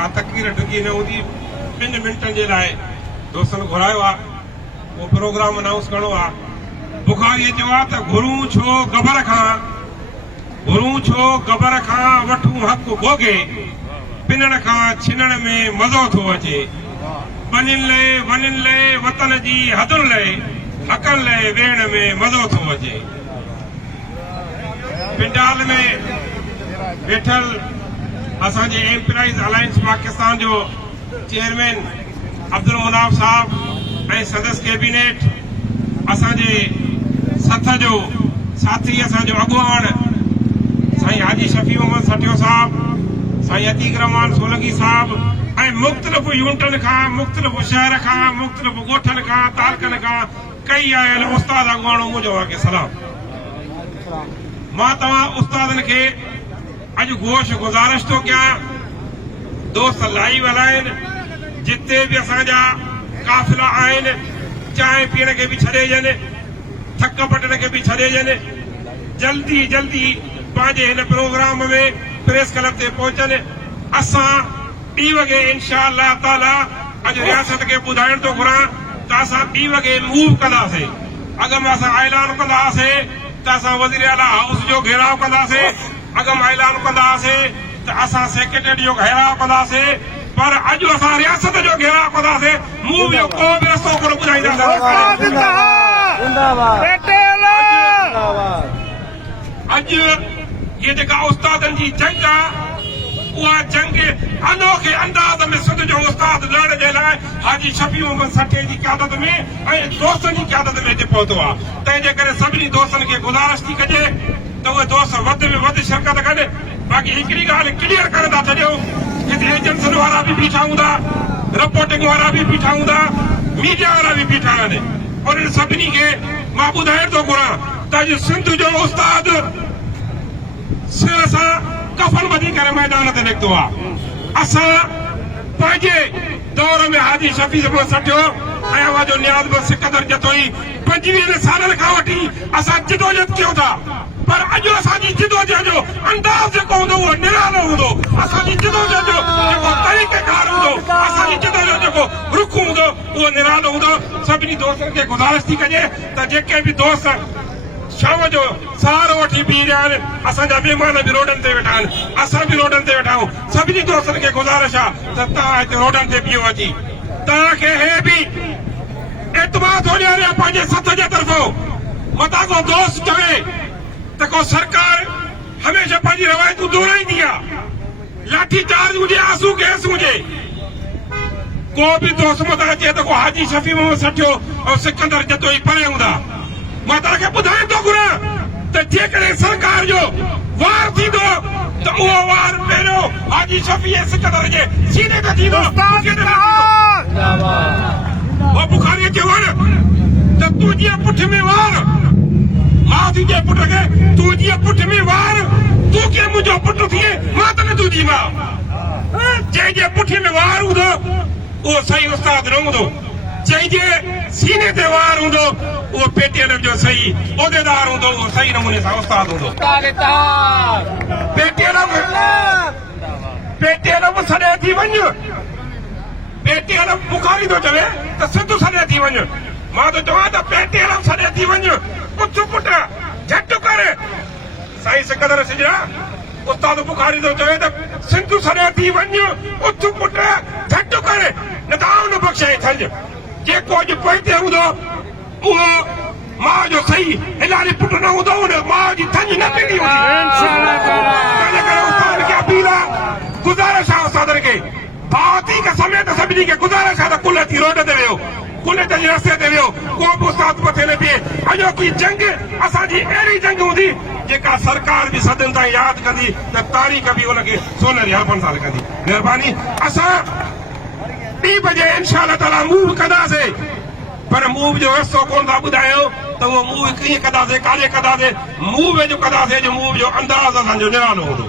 का तकरीर ढुकी न हूंदी 2 मिंटनि जे लाइ दोस्तनि घुरायो आहे उहो प्रोग्राम अनाउंस करणो आहे। बुखारीअ चयो आहे त घुरूं छो गबर खां वठूं हक़ भोगे पिनण खां छिनण में मज़ो थो अचे वञनि ले वतन जी हदुनि लाइ हक़नि लाइ वेहण में मज़ो थो अचे। पिंडाल में वेठल असांजे एम्प्लॉइज अलायंस पाकिस्तान जो चेयरमैन अब्दुल मुनाफ साहब ऐं सदस्य कैबिनेट असांजे सथ जो साथी असांजो अॻुवाण साईं हाजी शफी मोहम्मद सटियो साहब, साईं अतीक रहमान सोलंकी साहब ऐं मुख़्तलिफ़ यूनिटनि खां मुख़्तलिफ़ शहर खां मुख़्तलिफ़ ॻोठनि खां तालकनि खां कई आयल उस्ताद अॻुवाणो मुंहिंजो वाके सलाम। मां तव्हां उस्तादनि खे अॼु गोश गुज़ारिश थो कयां, दोस्त लाइव आहिनि, जिते बि असांजा काफ़िला आहिनि, चांहि पीअण खे बि छॾे ॾियनि, थक पटण खे बि छॾे ॾियनि, जल्दी जल्दी पंहिंजे हिन प्रोग्राम में प्रेस क्लब ते पहुचनि। असां 2 वॻे इंशा अल्लाह ताला अॼु रियासत खे ॿुधाइण थो घुरां त असां 2 वॻे मूव कंदासीं। अॻ में असां ऐलान कंदासीं त असां वज़ीर आला हाउस जो घेराव कंदासीं, अॻ में ऐलान कंदासीं त असां सेक्रेटरी जो घेराव कंदासीं, पर अॼु असां रियासत जो घेराव कंदासीं। मूव जो को बि रस्तो कोन ॿुधाईंदासीं। अॼु ये जेका उस्तादनि जी जंग आहे उहा जंग अनोखे अंदाज़ में सिंध जो उस्ताद लड़ण जे लाइ हाजी शफी मोहम्मद सटे जी क़यादत में ऐं दोस्तनि जी क़यादत में हिते पहुतो आहे। तंहिंजे करे सभिनी दोस्तनि खे गुज़ारिश थी कजे त उहे दोस्त वधि में वधि शिरकत कनि। बाक़ी हिकिड़ी ॻाल्हि क्लियर करे था छॾियो, हिते एजेंसियुनि वारा बि बीठा हूंदा, रिपोर्टिंग वारा बि बीठा हूंदा, मीडिया वारा बि बीठा आहिनि, और इन सभिनी खे मां ॿुधाइण थो घुरां त अॼु सिंध जो उस्ताद सिर सां कफन ॿधी करे मैदान ते निकितो आहे। असां पंहिंजे दौर में हाजी शफी मोहम्मद सटियो ऐं अवाजो नियाज़ बि सिकंदर जतोई 25 सालनि खां वठी असां जिदोजहद कयूं था, पर अॼु असांजी जिदोजहद जो अंदाज़ जेको हूंदो उहो निरालो हूंदो। असांजी जिदोजहद जो जेको तरीक़ेकार हूंदो, असांजी जिदोजहद जेको रुख हूंदो उहो निरालो हूंदो। सभिनी दोस्तनि खे गुज़ारिश थी कजे त जेके बि दोस्त शाम जो सहारो वठी बीह रहिया आहिनि, असांजा महिमान बि रोडनि ते वेठा आहिनि, असां बि रोडनि ते वेठा आहियूं। सभिनी दोस्तनि खे गुज़ारिश आहे त तव्हां हिते रोडनि ते बीहो अची तव्हांखे हे बि एतमाद हो ॾियारे पंहिंजे सथ जे तरफ़ो। मता को दोस्त चवे त को सरकार हमेशह पंहिंजी रवायतूं दोहराईंदी आहे, लाठी चार्ज हुजे, आंसू गैस हुजे, को बि दोस्त मता अचे त को हाजी शफी मोहम्मद सटियो ऐं सिकंदर जतोई परे हूंदा। मां तव्हांखे ॿुधाइण थो घुरां त जेकॾहिं सरकार जो वार थींदो त उहो वार पहिरियों हाजी शफी ऐं सिकंदर जे सीने ते थींदो। बुखारीअ चयो न त तूं जीअं पुठ में वार, मां तुंहिंजे पुट खे तूं जीअं पुठ में वार, तूं कीअं मुंहिंजो पुटु थिए, मां त न तुंहिंजी मां। जंहिंजे पुठ में वार हूंदो उहो सही उस्ताद न हूंदो, जंहिंजे सीने ते वार हूंदो उहो पेटीएम जो सही उहिदेदार हूंदो, उहो सही नमूने सां उस्ताद हूंदो। पेटीएम सॾे थी वञ, पेटीएम बुखारी थो चवे त सिंध सॾे थी वञ। मां त चवां त पेटीएम सॾे थी वञ, उथ पुट झटि कर। साईं सिकंदर सिजड़ा उस्ताद बुखारी थो चवे त सिंध सॾे थी वञ, उथ पुट झटि कर, न त आउं न बख़्शाए थंज। जेको अॼु पोइते हूंदो उहो मां जो सही इलाही पुट न हूंदो, उन मां जी थंज न पींदी हूंदी। तंहिंजे करे उस्ताद खे अपील आहे, गुज़ारिश आहे उस्तादनि खे, भावती के समेत सभिनी खे गुज़ारिश आहे त कुल थी रोड ते वियो, कुल ते रस्ते ते वियो, को बि उस्ताद मथे न बीहे। अॼोकी जंग असांजी अहिड़ी जंग हूंदी जेका सरकार बि सदन ताईं यादि कंदी त तारीख़ बि हुनखे सोनरी हरपण सां लिखंदी। महिरबानी। असां 2 बजे इंशा अल्लाह ताला मूव कंदासीं, पर मूव जो रस्तो कोन था ॿुधायो त उहो मूव कीअं कंदासीं, काॾे कंदासीं। मूव जो कंदासीं जो मूव जो अंदाज़ असांजो निरालो हूंदो।